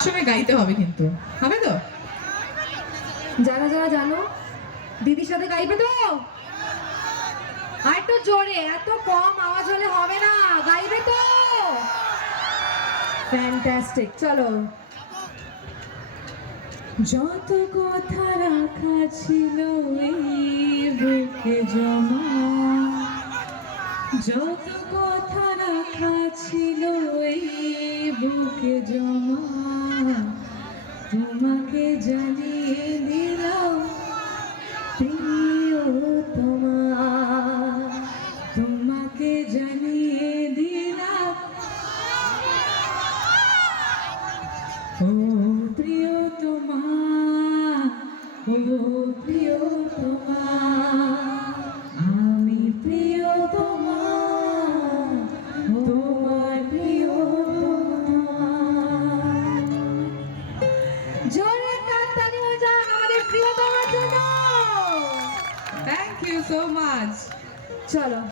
সময় গাইতে হবে কিন্তু, হবে তো? যারা যারা জানো দিদির সাথে গাইবে তো, আর একটু জোরে, এত কম আওয়াজ হলে হবে না, গাইবে তো? ফ্যান্টাস্টিক, চলো। যত কথা রাখা ছিল এই বুকে জমা, যত কথা রাখা ছিল এই বুকে জমা, তোমাকে জানিয়ে দিলাম প্রিয়তমা, তোমাকে জানিয়ে দিলাম ও প্রিয়তমা, ও প্রিয়তমা, আমি প্রিয়তমা, তোমার প্রিয়তমা। জোরে কান্তালি হয়ে যান আমাদের প্রিয়তমার জন্য। Thank you so much. চলো।